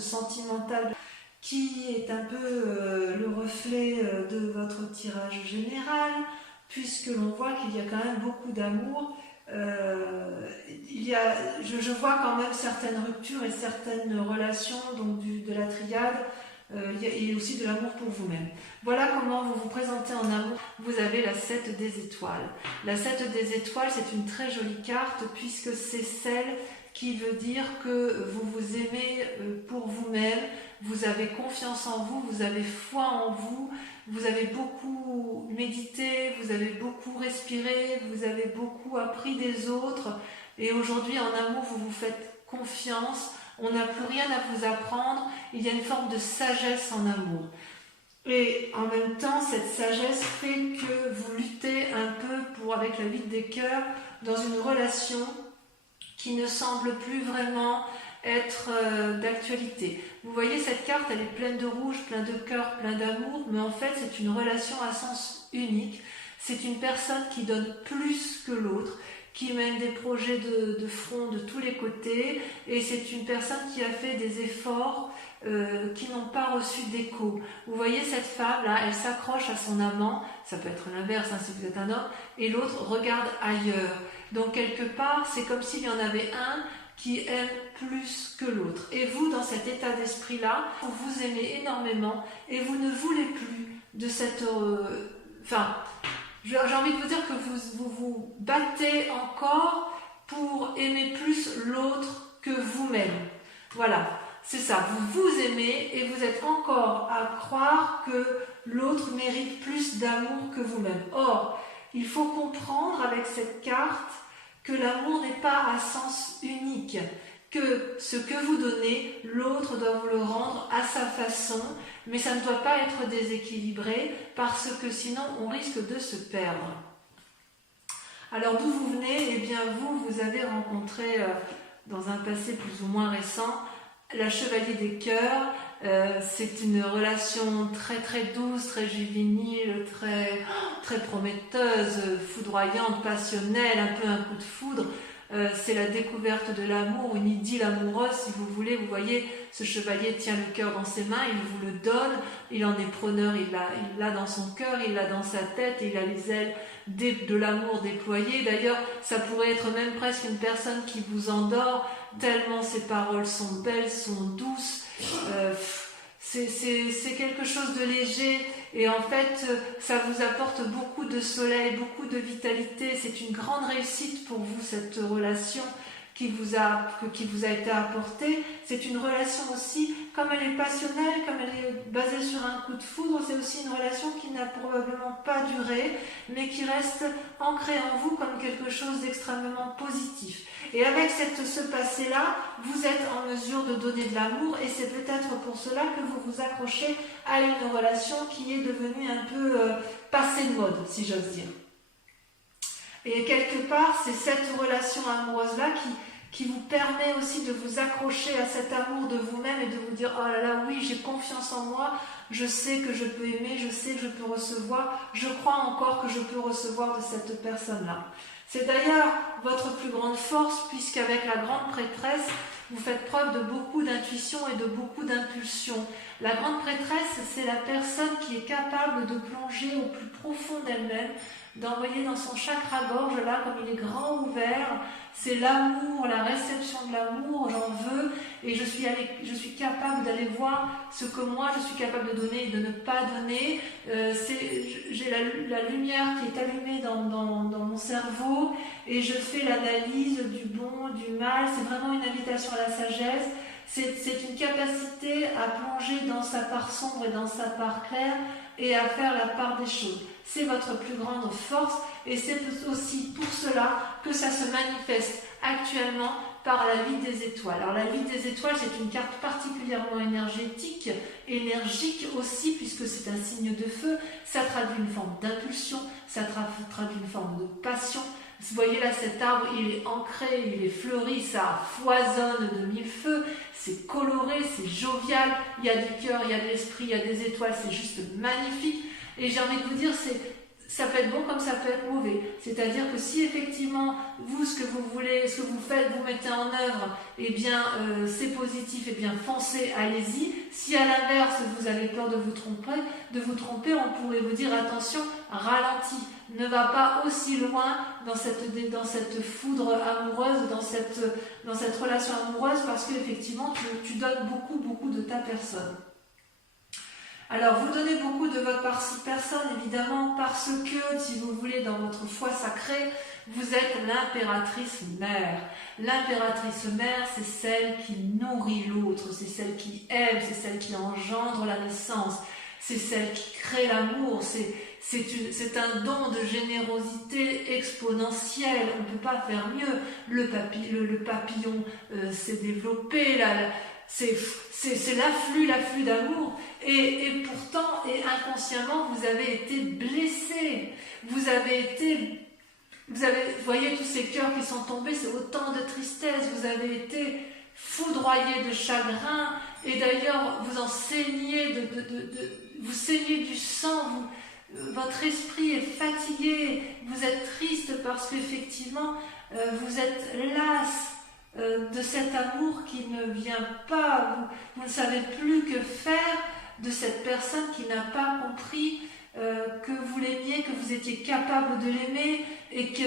sentimentale qui est un peu le reflet de votre tirage général, puisque l'on voit qu'il y a quand même beaucoup d'amour. Je vois quand même certaines ruptures et certaines relations donc de la triade, et aussi de l'amour pour vous-même. Voilà comment vous vous présentez en amour. Vous avez la 7 des étoiles. La 7 des étoiles, c'est une très jolie carte puisque c'est celle qui veut dire que vous vous aimez pour vous-même, vous avez confiance en vous, vous avez foi en vous, vous avez beaucoup médité, vous avez beaucoup respiré, vous avez beaucoup appris des autres et aujourd'hui en amour vous vous faites confiance, on n'a plus rien à vous apprendre, il y a une forme de sagesse en amour. Et en même temps, cette sagesse fait que vous luttez un peu avec la vide des cœurs dans une relation qui ne semble plus vraiment être d'actualité. Vous voyez, cette carte, elle est pleine de rouge, plein de cœur, plein d'amour, mais en fait, c'est une relation à sens unique. C'est une personne qui donne plus que l'autre, qui mène des projets de front de tous les côtés, et c'est une personne qui a fait des efforts qui n'ont pas reçu d'écho. Vous voyez cette femme-là, elle s'accroche à son amant, ça peut être l'inverse hein, si vous êtes un homme, et l'autre regarde ailleurs. Donc quelque part, c'est comme s'il y en avait un qui aime plus que l'autre. Et vous, dans cet état d'esprit-là, vous vous aimez énormément et vous ne voulez plus de cette... j'ai envie de vous dire que vous battez encore pour aimer plus l'autre que vous-même. Voilà, c'est ça. Vous vous aimez et vous êtes encore à croire que l'autre mérite plus d'amour que vous-même. Or, il faut comprendre avec cette carte que l'amour n'est pas à sens unique, que ce que vous donnez, l'autre doit vous le rendre à sa façon, mais ça ne doit pas être déséquilibré parce que sinon on risque de se perdre. Alors d'où vous venez? Eh bien vous avez rencontré dans un passé plus ou moins récent la Chevalier des Cœurs. C'est une relation très très douce, très juvénile, très prometteuse, foudroyante, passionnelle, un peu un coup de foudre. C'est la découverte de l'amour, une idylle amoureuse si vous voulez. Vous voyez, ce chevalier tient le cœur dans ses mains, il vous le donne, il en est preneur, il l'a dans son cœur, il l'a dans sa tête, et il a les ailes de l'amour déployées. D'ailleurs, ça pourrait être même presque une personne qui vous endort, tellement ses paroles sont belles, sont douces. C'est quelque chose de léger et en fait ça vous apporte beaucoup de soleil, beaucoup de vitalité. C'est une grande réussite pour vous cette relation qui vous a été apportée. C'est une relation aussi, comme elle est passionnelle, comme elle est basée sur un coup de foudre, c'est aussi une relation qui n'a probablement pas duré, mais qui reste ancrée en vous comme quelque chose d'extrêmement positif. Et avec ce passé-là, vous êtes en mesure de donner de l'amour et c'est peut-être pour cela que vous vous accrochez à une relation qui est devenue un peu passée de mode, si j'ose dire. Et quelque part, c'est cette relation amoureuse-là qui vous permet aussi de vous accrocher à cet amour de vous-même et de vous dire « Oh là là, oui, j'ai confiance en moi, je sais que je peux aimer, je sais que je peux recevoir, je crois encore que je peux recevoir de cette personne-là. » C'est d'ailleurs votre plus grande force puisqu'avec la grande prêtresse, vous faites preuve de beaucoup d'intuition et de beaucoup d'impulsion. La grande prêtresse, c'est la personne qui est capable de plonger au plus profond d'elle-même, d'envoyer dans son chakra gorge, là, comme il est grand ouvert, c'est l'amour, la réception de l'amour, j'en veux, et je suis capable d'aller voir ce que moi je suis capable de donner et de ne pas donner. J'ai la lumière qui est allumée dans mon cerveau, et je fais l'analyse du bon, du mal. C'est vraiment une invitation à la sagesse. C'est une capacité à plonger dans sa part sombre et dans sa part claire, et à faire la part des choses. C'est votre plus grande force et c'est aussi pour cela que ça se manifeste actuellement par la vie des étoiles. Alors la vie des étoiles, c'est une carte particulièrement énergétique, énergique aussi, puisque c'est un signe de feu. Ça traduit une forme d'impulsion, ça traduit une forme de passion. Vous voyez là, cet arbre, il est ancré, il est fleuri, ça foisonne de mille feux, c'est coloré, c'est jovial, il y a du cœur, il y a de l'esprit, il y a des étoiles, c'est juste magnifique. Et j'ai envie de vous dire, ça peut être bon comme ça peut être mauvais. C'est-à-dire que si effectivement, vous, ce que vous voulez, ce que vous faites, vous mettez en œuvre, eh bien, c'est positif, eh bien, foncez, allez-y. Si à l'inverse, vous avez peur de vous tromper, on pourrait vous dire, attention, ralentis. Ne va pas aussi loin dans cette foudre amoureuse, dans cette relation amoureuse, parce qu'effectivement, tu donnes beaucoup de ta personne. Alors, vous donnez beaucoup de votre personne, évidemment, parce que, si vous voulez, dans votre foi sacrée, vous êtes l'impératrice mère. L'impératrice mère, c'est celle qui nourrit l'autre, c'est celle qui aime, c'est celle qui engendre la naissance, c'est celle qui crée l'amour, c'est un don de générosité exponentielle, on ne peut pas faire mieux. Le papillon s'est développé, là, c'est l'afflux d'amour, et pourtant, et inconsciemment, vous avez été blessé, vous voyez tous ces cœurs qui sont tombés, c'est autant de tristesse, vous avez été foudroyé de chagrin, et d'ailleurs, vous en saignez, vous saignez du sang, votre esprit est fatigué, vous êtes triste parce qu'effectivement, vous êtes las de cet amour qui ne vient pas, vous ne savez plus que faire de cette personne qui n'a pas compris que vous l'aimiez, que vous étiez capable de l'aimer et qui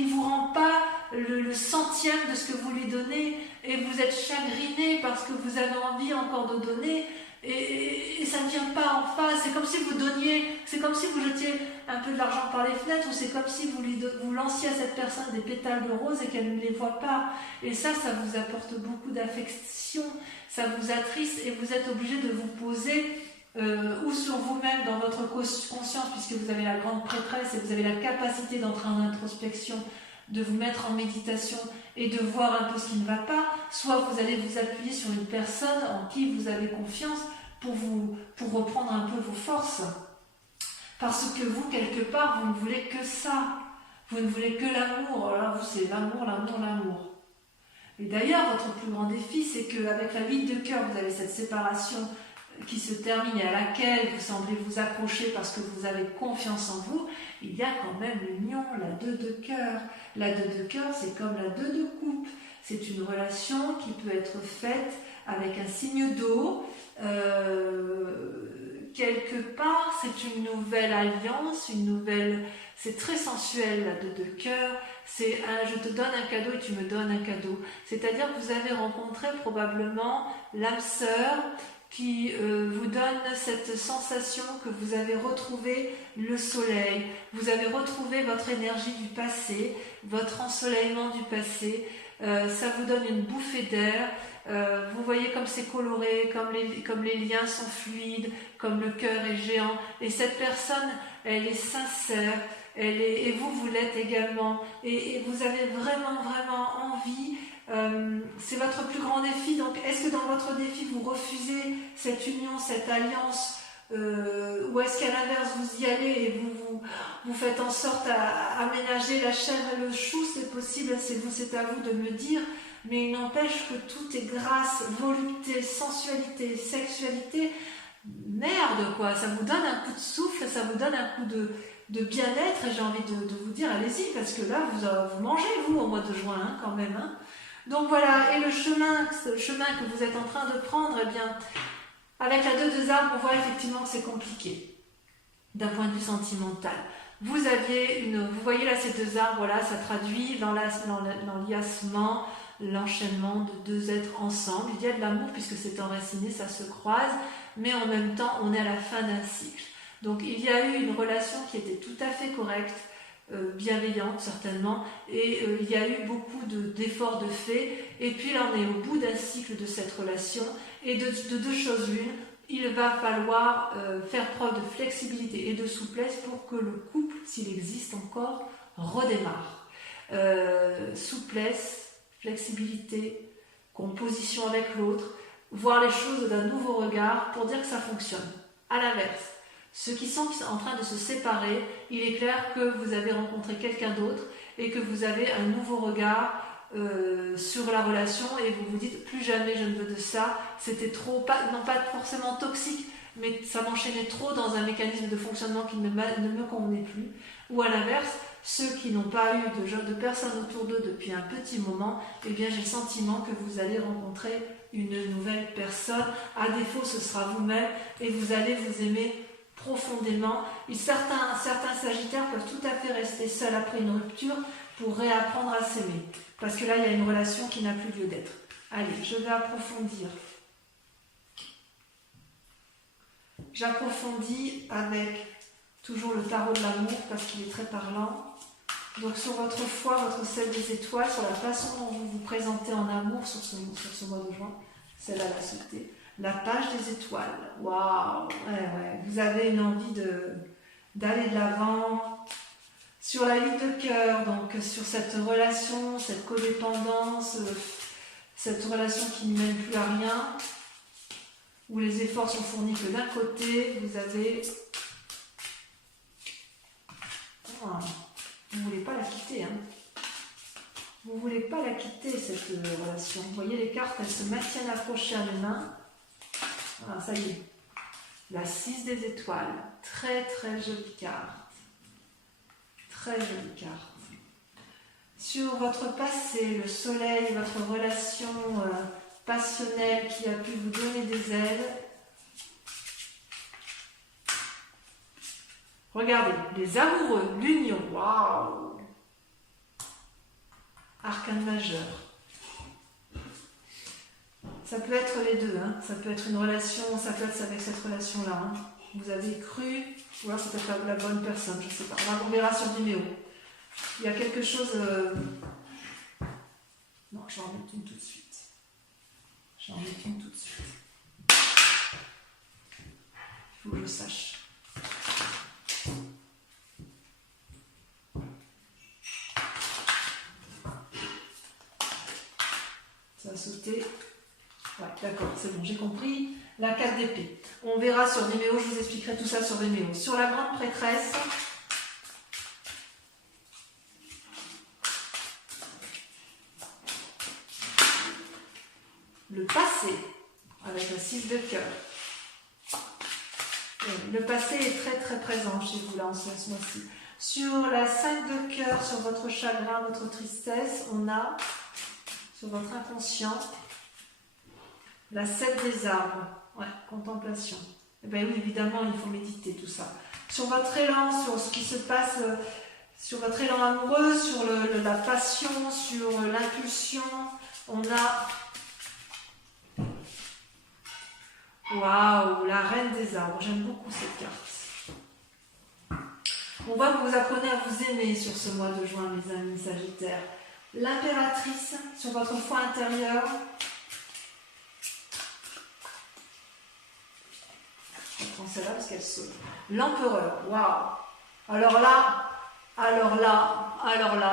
ne vous rend pas le centième de ce que vous lui donnez, et vous êtes chagriné parce que vous avez envie encore de donner et ça ne vient pas en face. C'est comme si vous donniez, c'est comme si vous jetiez un peu de l'argent par les fenêtres, ou c'est comme si vous lanciez à cette personne des pétales de rose et qu'elle ne les voit pas. Et ça vous apporte beaucoup d'affection, ça vous attriste, et vous êtes obligé de vous poser ou sur vous-même dans votre conscience, puisque vous avez la grande prêtresse et vous avez la capacité d'entrer en introspection, de vous mettre en méditation et de voir un peu ce qui ne va pas, soit vous allez vous appuyer sur une personne en qui vous avez confiance pour reprendre un peu vos forces. Parce que vous, quelque part, vous ne voulez que ça. Vous ne voulez que l'amour. Alors vous, c'est l'amour. Et d'ailleurs, votre plus grand défi, c'est qu'avec la 8 de cœur, vous avez cette séparation qui se termine et à laquelle vous semblez vous accrocher parce que vous avez confiance en vous. Il y a quand même l'union, la 2 de cœur. La 2 de cœur, c'est comme la 2 de coupe. C'est une relation qui peut être faite avec un signe d'eau. Quelque part, c'est une nouvelle alliance, c'est très sensuel, la 2 de cœur. C'est je te donne un cadeau et tu me donnes un cadeau. C'est-à-dire que vous avez rencontré probablement l'âme sœur qui vous donne cette sensation que vous avez retrouvé le soleil, vous avez retrouvé votre énergie du passé, votre ensoleillement du passé, ça vous donne une bouffée d'air, vous voyez comme c'est coloré, comme les liens sont fluides, comme le cœur est géant, et cette personne, elle est sincère, et vous l'êtes également, et vous avez vraiment envie. C'est votre plus grand défi. Donc est-ce que dans votre défi vous refusez cette union, cette alliance, ou est-ce qu'à l'inverse vous y allez et vous faites en sorte à aménager la chair et le chou? C'est possible, c'est à vous de me dire, mais il n'empêche que tout est grâce, volupté, sensualité, sexualité. Merde quoi, ça vous donne un coup de souffle, ça vous donne un coup de bien-être, et j'ai envie de vous dire allez-y, parce que là vous mangez vous au mois de juin hein, quand même hein. Donc voilà, et le chemin que vous êtes en train de prendre, eh bien, avec la 2 de armes, on voit effectivement que c'est compliqué, d'un point de vue sentimental. Vous voyez là ces 2 arbres, voilà, ça traduit l'enliassement, l'enchaînement de 2 êtres ensemble. Il y a de l'amour puisque c'est enraciné, ça se croise, mais en même temps, on est à la fin d'un cycle. Donc il y a eu une relation qui était tout à fait correcte, bienveillante certainement, et il y a eu beaucoup d'efforts de fait, et puis là on est au bout d'un cycle de cette relation, et de 2 choses l'une, il va falloir faire preuve de flexibilité et de souplesse pour que le couple, s'il existe encore, redémarre. Souplesse, flexibilité, composition avec l'autre, voir les choses d'un nouveau regard pour dire que ça fonctionne. À l'inverse, ceux qui sont en train de se séparer, il est clair que vous avez rencontré quelqu'un d'autre et que vous avez un nouveau regard sur la relation, et vous vous dites plus jamais je ne veux de ça, c'était trop, non pas forcément toxique, mais ça m'enchaînait trop dans un mécanisme de fonctionnement qui ne me convenait plus. Ou à l'inverse, ceux qui n'ont pas eu de personnes autour d'eux depuis un petit moment, eh bien j'ai le sentiment que vous allez rencontrer une nouvelle personne. À défaut, ce sera vous-même et vous allez vous aimer profondément. Et certains sagittaires peuvent tout à fait rester seuls après une rupture pour réapprendre à s'aimer. Parce que là, il y a une relation qui n'a plus lieu d'être. Allez, je vais approfondir. J'approfondis avec toujours le tarot de l'amour parce qu'il est très parlant. Donc sur votre foi, votre 7 des étoiles, sur la façon dont vous vous présentez en amour sur ce mois de juin, celle-là l'a sauté. La page des étoiles, waouh, ouais. Vous avez une envie d'aller de l'avant. Sur la 8 de cœur, donc sur cette relation, cette codépendance, cette relation qui ne mène plus à rien, où les efforts sont fournis que d'un côté, vous avez... Oh, vous ne voulez pas la quitter, hein. Vous ne voulez pas la quitter, cette relation. Vous voyez, les cartes, elles se maintiennent accrochées à mes mains. Voilà, ça y est. La 6 des étoiles. Très, très jolie carte. Très jolie carte. Sur votre passé, le soleil, votre relation passionnelle qui a pu vous donner des ailes. Regardez, les amoureux, l'union, waouh! Arcane majeur. Ça peut être les deux, hein. Ça peut être une relation, ça peut être avec cette relation-là. Hein. Vous avez cru, ou alors c'est peut-être la bonne personne, je ne sais pas. On verra sur Vimeo. Il y a quelque chose... Non, j'en mets une tout de suite. J'en mets une tout de suite. Il faut que je sache. Ça a sauté. Ouais, d'accord, c'est bon, j'ai compris. La 4 d'épée. On verra sur Vimeo, je vous expliquerai tout ça sur Vimeo. Sur la grande prêtresse, le passé, avec la 6 de cœur. Le passé est très très présent chez vous là en ce mois-ci. Sur la 5 de cœur, sur votre chagrin, votre tristesse, on a, sur votre inconscient, la 7 des arbres. Ouais, contemplation. Eh bien oui, évidemment, il faut méditer tout ça. Sur votre élan, sur ce qui se passe, sur votre élan amoureux, sur la passion, sur l'impulsion, on a... Waouh, la reine des arbres. J'aime beaucoup cette carte. On voit que vous apprenez à vous aimer sur ce mois de juin, mes amis sagittaires. L'impératrice, sur votre foi intérieure. Je prends celle-là parce qu'elle saute. L'empereur, waouh. Alors là,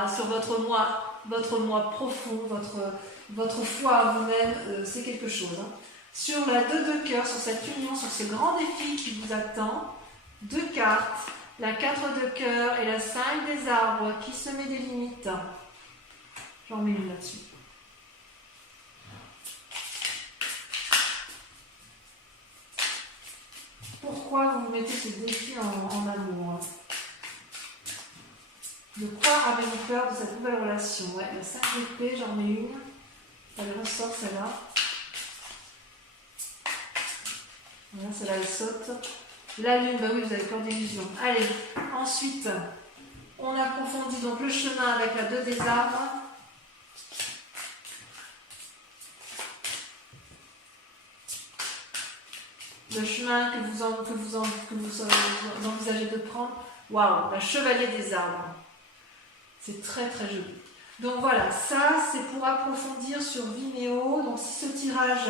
sur votre moi profond, votre foi à vous-même, c'est quelque chose. Hein. Sur la 2 de cœur, sur cette union, sur ce grand défi qui vous attend, 2 cartes, la 4 de cœur et la 5 des arbres qui se met des limites. J'en mets une là-dessus. Pourquoi vous mettez ce défi en amour? De quoi avez-vous peur de cette nouvelle relation? Ouais, la 5 d'épée, j'en mets une. Elle ressort celle-là. Voilà, celle-là elle saute. La lune, bah oui, vous avez peur d'illusion. Allez, ensuite, on approfondit donc le chemin avec la 2 des arbres. Le chemin que vous envisagez de prendre. Waouh, la chevalier des arbres. C'est très très joli. Donc voilà, ça c'est pour approfondir sur Vimeo. Donc si ce tirage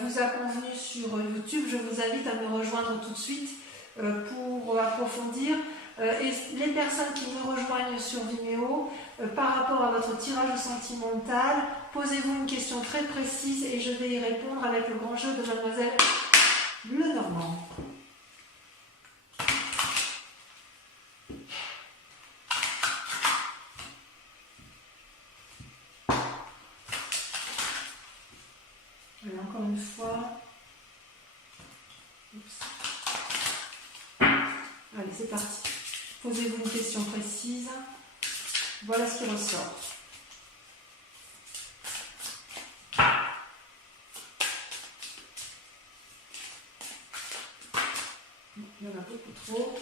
vous a convenu sur YouTube, je vous invite à me rejoindre tout de suite pour approfondir. Et les personnes qui me rejoignent sur Vimeo, par rapport à votre tirage sentimental, posez-vous une question très précise et je vais y répondre avec le grand jeu de Mademoiselle Lenormand. Et encore une fois, oups. Allez, c'est parti. Posez-vous une question précise. Voilà ce qui ressort. Il y en a beaucoup trop.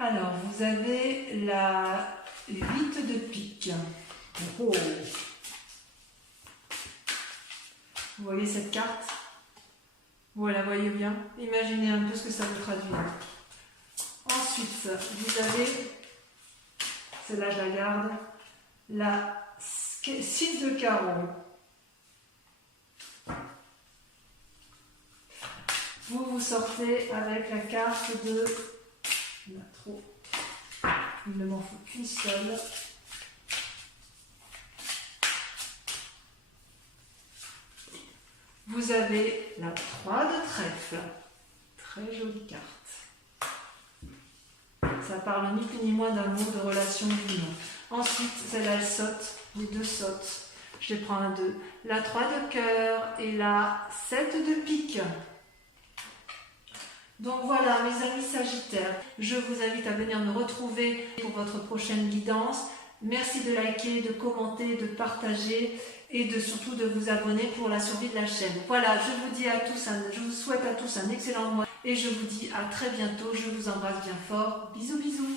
Alors, vous avez la 8 de pique. Oh. Vous voyez cette carte? Vous la voyez bien? Imaginez un peu ce que ça vous traduit. Ensuite, vous avez, celle-là je la garde, la 6 de carreau. Vous sortez avec la carte de... Il y en a trop. Il ne m'en faut qu'une seule. Vous avez la 3 de trèfle. Très jolie carte. Ça parle ni plus ni moins d'amour, de relation, d'union. Ensuite, celle-là, elle saute. Les deux sautent. Je les prends à deux. La 3 de cœur et la 7 de pique. Donc voilà, mes amis Sagittaires, je vous invite à venir me retrouver pour votre prochaine guidance. Merci de liker, de commenter, de partager et surtout de vous abonner pour la survie de la chaîne. Voilà, je vous souhaite à tous un excellent mois et je vous dis à très bientôt. Je vous embrasse bien fort. Bisous, bisous.